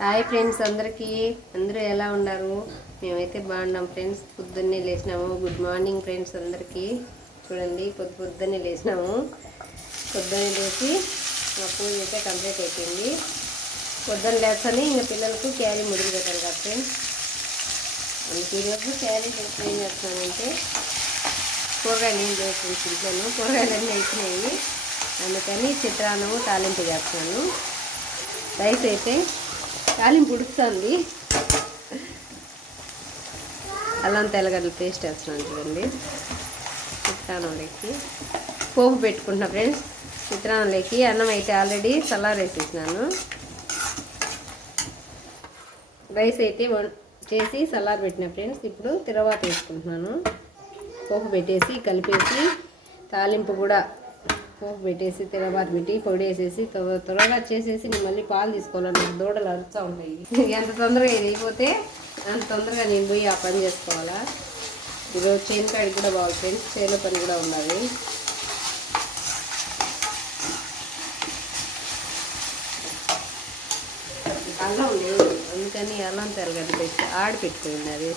Hi friends, అందరూ ఎలా ఉన్నారు? మేమైతే బాగున్నాం ఫ్రెండ్స్. పొద్దున్నే లేచినాము. గుడ్ మార్నింగ్ ఫ్రెండ్స్ అందరికీ. చూడండి, పొద్దున్నే లేచినాము. పొద్దున్నే లేచి మా పూజ అయితే కంప్లీట్ అయిపోయింది. పొద్దున్న లేచని ఇంకా పిల్లలకు క్యారీ ముడికి పెట్టాలి కదా ఫ్రెండ్స్. అందుకు ఈరోజు క్యారీ ఏం చేస్తున్నానంటే కూరగాయలు ఏం చేస్తుంది ఇంట్లోనూ కూరగాయలన్నీ అయిపోయినాయి. అందుకని చిత్రాన్నము తాలింపు చేస్తున్నాను. రైస్ అయితే తాలింపు ఉడుకుతుంది. అల్లం తెల్లగడ్డలు పేస్ట్ వేస్తున్నాను చూడండి. చిత్రాన్నంలోకి పోపు పెట్టుకుంటున్నా ఫ్రెండ్స్. చిత్రాన్నంలోకి అన్నం అయితే ఆల్రెడీ చల్లారేసేసినాను. రైస్ అయితే చేసి చల్లారి పెట్టిన ఫ్రెండ్స్. ఇప్పుడు తిరవాత వేసుకుంటున్నాను. పోపు పెట్టేసి కలిపేసి తాలింపు కూడా పోపు పెట్టేసి తిరవాత పెట్టి పొడి వేసేసి త్వరగా చేసేసి నేను మళ్ళీ పాలు తీసుకోవాలని దూడలు అరుస్తూ ఉంటాయి. ఎంత తొందరగా ఇది అయిపోతే అంత తొందరగా నేను పోయి ఆ పని చేసుకోవాలా. ఈరోజు చేను కాడికి కూడా బాగుంది ఫ్రెండ్స్. చేను పని కూడా ఉన్నది. అల్లం లేదు, అందుకని అల్లం తెల్లగడ్డ పెట్టి పెట్టుకుంది. అది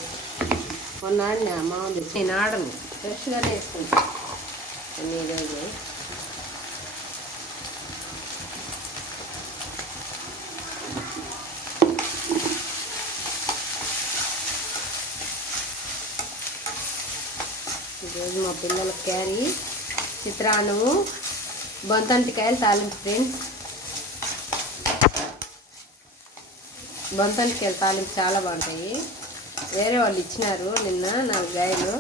మొన్న ఆడినా మామూలు నేను ఆడను, ఫ్రెష్గానే వేసుకుంటాను అన్ని రోజు. ఈరోజు మా పిల్లల క్యారీ చిత్రాన్నము బొంతంటికాయలు తాలింపు ఫ్రెండ్స్. బొంతంటికాయలు తాలింపు చాలా బాగుంటాయి. వేరే వాళ్ళు ఇచ్చినారు నిన్న 4 కాయలు.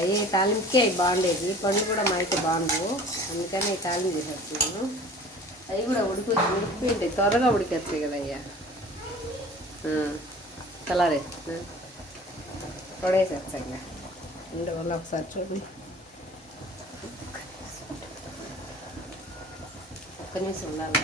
అవి తాలింపుకి అవి బాగుండేది. పండు కూడా మా అయితే బాగుండవు, అందుకని అవి తాలింపు చేసేస్తున్నాను. అవి కూడా ఉడికిపోయింటాయి, త్వరగా ఉడికేస్తాయి కదా అయ్యా. కలరేస్తున్నా పొడేసేస్తా. ఇంకా ఇందువల్ల ఒకసారి చూడండి. ఒక్క నిమిషం ఉండాలి.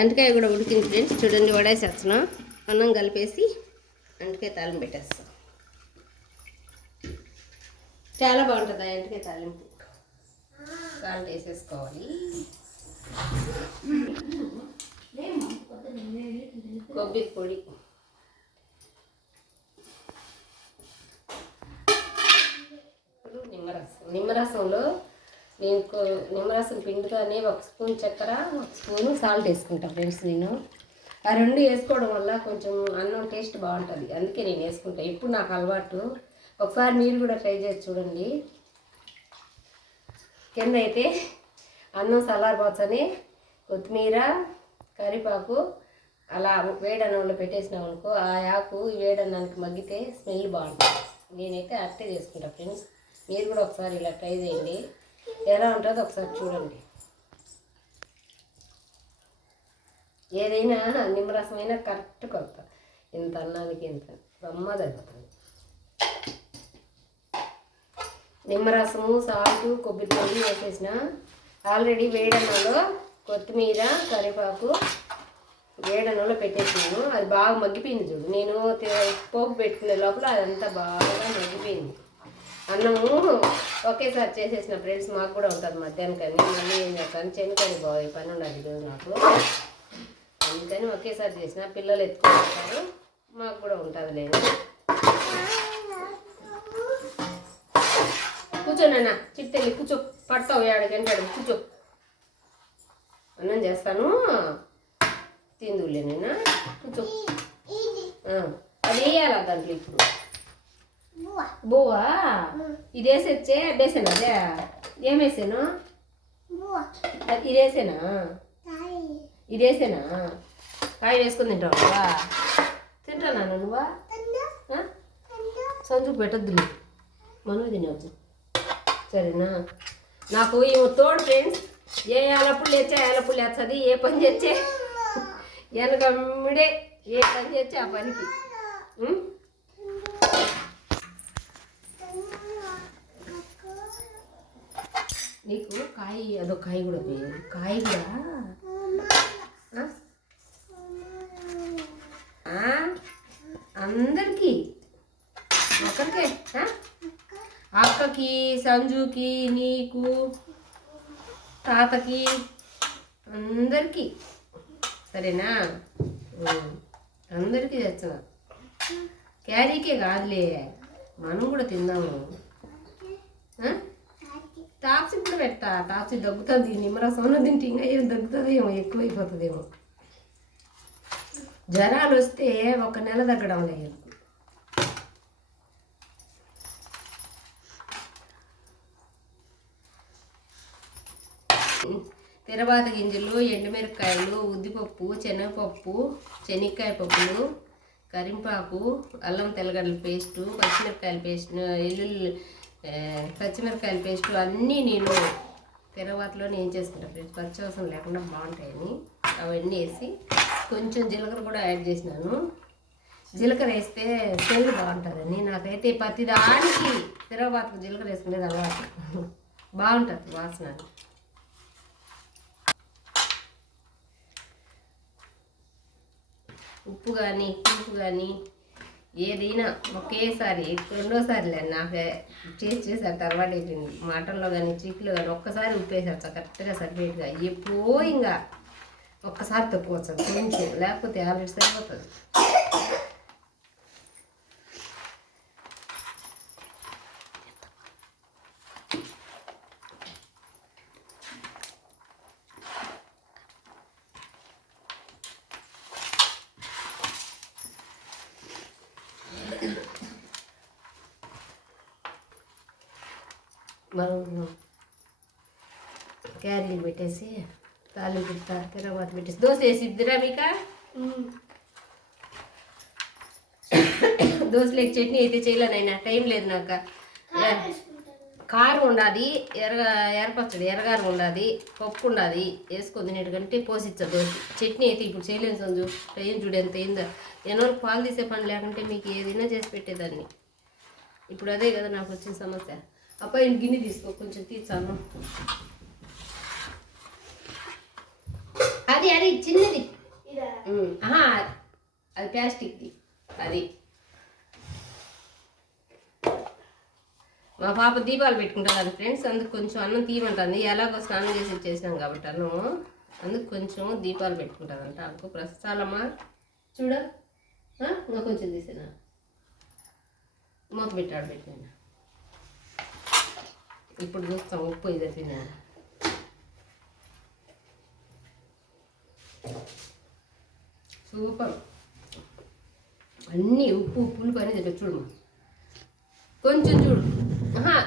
అంటకాయ కూడా ఉడికింది ఫ్రెండ్స్. చూడండి, వడేసేస్తున్నాం. అన్నం కలిపేసి అంటకాయ తాలింపు పెట్టేస్తాం. చాలా బాగుంటుంది ఆ అంటకాయ తాలింపు. సాల్ట్ వేసేసుకోవాలి. కొబ్బరి పొడి, నిమ్మరసంలో నేను నిమ్మరసం పిండితోనే 1 స్పూన్ చక్కెర, 1 స్పూను సాల్ట్ వేసుకుంటాను ఫ్రెండ్స్. నేను ఆ 2 వేసుకోవడం వల్ల కొంచెం అన్నం టేస్ట్ బాగుంటుంది, అందుకే నేను వేసుకుంటాను. ఇప్పుడు నాకు అలవాటు. ఒకసారి మీరు కూడా ట్రై చేసి చూడండి. కింద అయితే అన్నం చల్లారిపోవచ్చని కొత్తిమీర, కరివేపాకు అలా వేడన్నంలో పెట్టేసినాం అనుకో, ఆ ఆకు వేడన్నానికి మగ్గితే స్మెల్ బాగుంటుంది. నేనైతే అట్టే చేసుకుంటాను ఫ్రెండ్స్. మీరు కూడా ఒకసారి ఇలా ట్రై చేయండి, ఎలా ఉంటుందో ఒకసారి చూడండి. ఏదైనా నిమ్మరసమైనా కరెక్ట్ కొలత, ఇంత అన్నానికి ఇంత రమ్మ తగ్గుతుంది. నిమ్మరసము, సాల్ట్, కొబ్బరి పొడి వేసేసిన. ఆల్రెడీ వేడన్నంలో కొత్తిమీర, కరివేపాకు వేడన్నంలో పెట్టేసినాను. అది బాగా మగ్గిపోయింది చూడు. నేను పోపు పెట్టుకునే లోపల అదంతా బాగా మగ్గిపోయింది. అన్నము ఒకేసారి చేసేసిన ఫ్రెండ్స్. మాకు కూడా ఉంటుంది మధ్యాహ్నం, కానీ మళ్ళీ ఏం చేస్తాను, చెనుకని బాగా పని ఉండాలి ఈరోజు నాకు. అందుకని ఒకేసారి చేసిన. పిల్లలు ఎత్తుకుంటారు, మాకు కూడా ఉంటుంది లేదు. కూర్చోనన్నా, చిట్టెళ్ళి కూర్చో, పడతావు 7 గంటలు కూర్చో. అన్నం చేస్తాను, తిందులే నేను. కూర్చో. అది వేయాలా దాంట్లో ఇప్పుడు? బోవా ఇది వేసేచ్చే బేసాను. అదే ఏం వేసాను? ఇది వేసేనా? ఇది వేసేనా? కాయ వేసుకొని తింటావా? తింటానా నువ్వా? సంచుకు పెట్టద్దు, మనం తినవచ్చు సరేనా? నాకు ఇవి తోడు ఫ్రెండ్స్. ఏ ఏలప్పుడు లేచా ఏలప్పుడు లేస్తుంది, ఏ పని చేస్తే వెనకమ్మిడే ఏ పని చేస్తే ఆ పనికి. నీకు కాయ అదొక కాయ కూడా పోయింది. కాయ కూడా పాపకి, సంజుకి, నీకు, తాతకి, అందరికీ. సరేనా? అందరికీ తెచ్చున్నా. క్యారీకే కాదులే, మనం కూడా తిందాము. తాప్సి కూడా పెడతా. తాప్సి దగ్గుతుంది. నిమ్మరసం తింటే ఇంకా ఏం దగ్గుతుందేమో, ఎక్కువైపోతుందేమో. జ్వరాలు వస్తే 1 నెల తగ్గడం లేదు. తిరవాత గింజలు, ఎండుమిరపకాయలు, ఉద్దిపప్పు, శనగపప్పు, శనక్కాయ పప్పులు, కరింపాకు, అల్లం తెల్లగడ్డల పేస్టు, పచ్చిమిరపకాయల పేస్ట్, పచ్చిమిరపకాయల పేస్టు అన్నీ నేను తిరవాతలోనే ఏం చేసుకుంటాను ఫ్రెండ్స్. పచ్చివాసన లేకుండా బాగుంటాయని అవన్నీ వేసి కొంచెం జీలకర్ర కూడా యాడ్ చేసినాను. జీలకర్ర వేస్తే స్మెల్ బాగుంటుందని నాకైతే ప్రతిదానికి తిరగబాతకు జీలకర్ర వేసుకునేది అలవాటు. బాగుంటుంది వాసన. ఉప్పు కానీ పులుపు కానీ ఏదైనా ఒకేసారి, రెండోసారిలే నాకు చేసారు తర్వాత అయిపోయింది. మటన్లో కానీ చికెన్లో కానీ ఒక్కసారి ఉప్పు వేసేస్తా కరెక్ట్గా సరిపోయేట్టుగా. ఎప్పుడో ఇంకా ఒక్కసారి తక్కువ వస్తుంది కొంచెం, లేకపోతే ఆల్రెడీ సరిపోతుంది. మనం క్యారీలు పెట్టేసి తాలింపు తిరగబాత పెట్టేసి దోశ వేసి ఇద్దరా మీక. దోశలేక చట్నీ అయితే చేయలేనైనా, టైం లేదు నాకు. కారం ఉండాలి, ఎర్రపచ్చడి ఎర్రగారం ఉండాలి, పప్పు ఉండాలి, వేసుకొని తినేటికంటే పోసిచ్చా దోశ. చట్నీ అయితే ఇప్పుడు చేయలేను సంజు. టైం చూడు ఎంత అయిందా. ఎన్నోరికి పాలు తీసే పని లేకుంటే మీకు ఏదైనా చేసి పెట్టేదాన్ని. ఇప్పుడు అదే కదా నాకు వచ్చిన సమస్య. అబ్బాయి గిన్నె తీసుకో, కొంచెం తీసాను. అది అది చిన్నది, అది ప్లాస్టిక్ది. అది మా పాప దీపాలు పెట్టుకుంటుంది ఫ్రెండ్స్. అందుకు కొంచెం అన్నం తీయమంటుంది. ఎలాగో స్నానం చేసి ఇచ్చేసినాం కాబట్టి అన్నము, అందుకు కొంచెం దీపాలు పెట్టుకుంటుందంట. అనుకో ప్రస్తుతాలమ్మా చూడ, ఇంకా కొంచెం తీసేనా మూత పెట్టాడు పెట్టినా. ఇప్పుడు చూస్తాం ఉప్పు ఇది తిన్నా. సూపర్. అన్నీ ఉప్పు పులుపు అనేది చూడు, కొంచెం చూడు.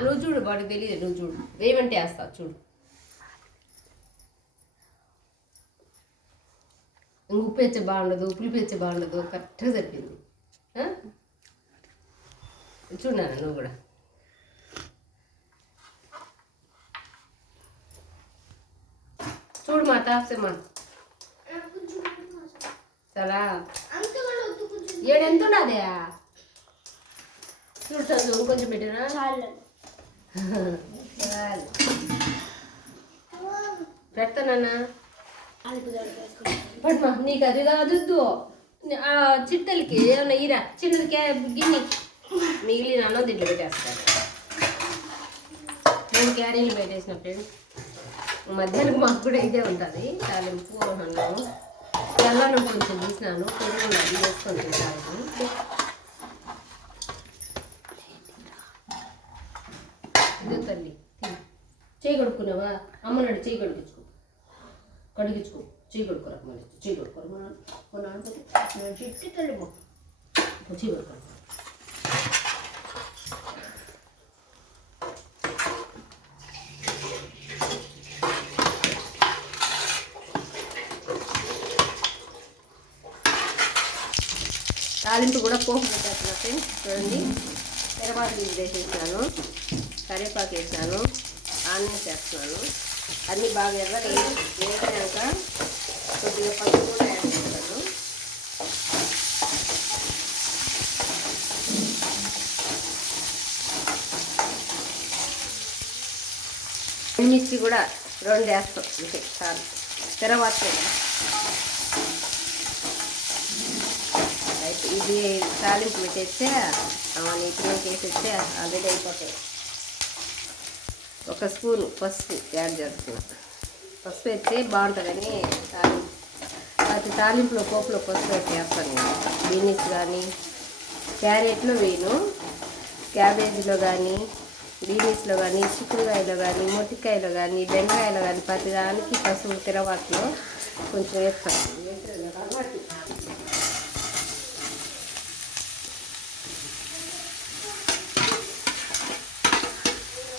నువ్వు చూడు, వాడికి తెలియదు. నువ్వు చూడు, ఏమంటే వేస్తా చూడు. ఇంక ఉప్పు వేస్తే బాగుండదు, పులుపు వేస్తే బాగుండదు, కరెక్ట్గా సరిపోయింది. చూడన్నా నువ్వు కూడా. చూడు మా తాప్సమ్మా చాలా ఏడెంత ఉన్నదే చూడు చదువు. కొంచెం పెట్టినా పెడతానన్నా. పడమా, నీకు అది కాదు. చిట్టలకి ఏమన్నా ఈరా చిన్నది గిన్నె మిగిలిన అన్నం దీంట్లో పెట్టేస్తాను. 3 క్యారీలు పెట్టేసిన ఫ్రెండ్స్. మధ్యాహ్నం మాకు కూడా ఇదే ఉంటుంది తాలింపు అన్నము. తెల్లన్నం కొంచెం తీసినాను, పెరుగు అది వేసుకొని తింటాను. ఇదే తల్లి చేయి కొడుకున్నావా? అమ్మనాడు చేయి కడిగించుకో, చేయి కొడుకోరా. మళ్ళీ చేయి కొడుకోరా. కొన్నాడు చెట్టు తల్లి చేయి కొడుకోరా. తాలింపు కూడా పోపు పెట్టేస్తున్నా ఫ్రెండ్స్. చూడండి, తిరగబాత గింజలు వేసేసినాను, కరివేపాకు వేసినాను, ఆనియన్స్ వేస్తున్నాను. అన్నీ బాగా వేసినాక కొద్దిగా పసుపు కూడా యాడ్ చేస్తాను. మిర్చి కూడా 2 వేస్తాం అంతే చాలు. తిరగబాత ఇది తాలింపు పెట్టేస్తే నీట్గా వేసేస్తే ఆల్రెడీ అయిపోతాయి. 1 స్పూన్ పసుపు యాడ్ చేస్తున్నా. పసుపు వేస్తే బాగుంటుందని ప్రతి తాలింపులో పోపులో పసుపు వేసి వేస్తాను నేను. బీనీస్ కానీ క్యారెట్లో వేయను, క్యాబేజీలో కానీ బీనీస్లో కానీ చిక్కుడుకాయలో కానీ మొట్టికాయలో కానీ బెండకాయలో కానీ ప్రతి దానికి పసుపు తిరవాట్లో కొంచెం వేస్తాను.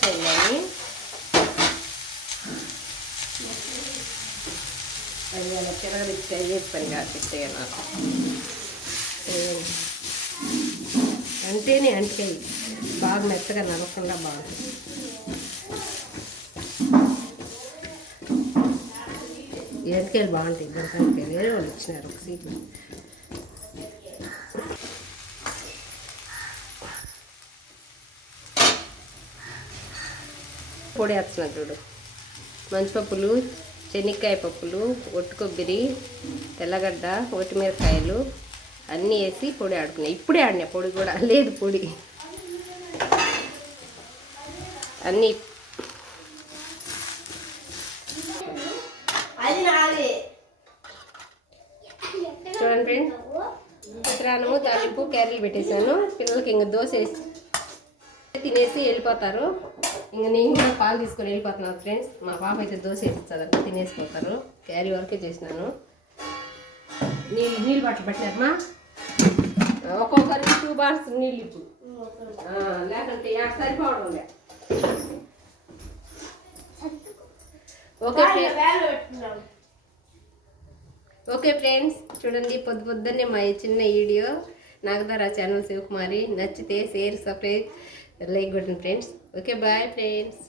చేయాలి అది అలా తిరగలిచ్చి అయ్యేది పని కాదు. నాకు అంటేనే అంటే బాగా మెత్తగా నరకుండా బాగుంటుంది. ఎంతకాయలు బాగుంటాయి, దొరకాయలు వేరే వాళ్ళు ఇచ్చినారు ఒక సీట్లు. పొడి వేస్తున్నా చూడు. మంచిపప్పులు, శనక్కాయ పప్పులు, ఒట్టు కొబ్బరి, తెల్లగడ్డ, ఒట్టిమిరకాయలు అన్నీ వేసి పొడి ఆడుకున్నాయి. ఇప్పుడే ఆడినా పొడి కూడా లేదు, పొడి అన్నీ చూడండి ఫ్రెండ్స్. చిత్రాన్నము తాలింపు క్యారీలు పెట్టేశాను. పిల్లలకి ఇంక దోశ వేసి తినేసి వెళ్ళిపోతారు. ఇంక నేను కూడా పాలు తీసుకొని వెళ్ళిపోతున్నాను ఫ్రెండ్స్. మా పాప అయితే దోశ వేసిస్తుందంటే తినేసిపోతారు. క్యారీ వరకే చేసినాను. నీళ్ళు బాటిల్ పెట్టారమ్మా. ఒక్కొక్కరికి 2 బాటిల్స్ నీళ్ళు ఇచ్చు, లేకుంటే సరిపోవడం లే. ఓకే ఫ్రెండ్స్, చూడండి పొద్దున్నే మా చిన్న వీడియో నాగదారా ఛానల్ శివకుమారి. నచ్చితే షేర్, సబ్స్క్రైబ్, లైక్ కొట్టండి ఫ్రెండ్స్. Okay bye friends.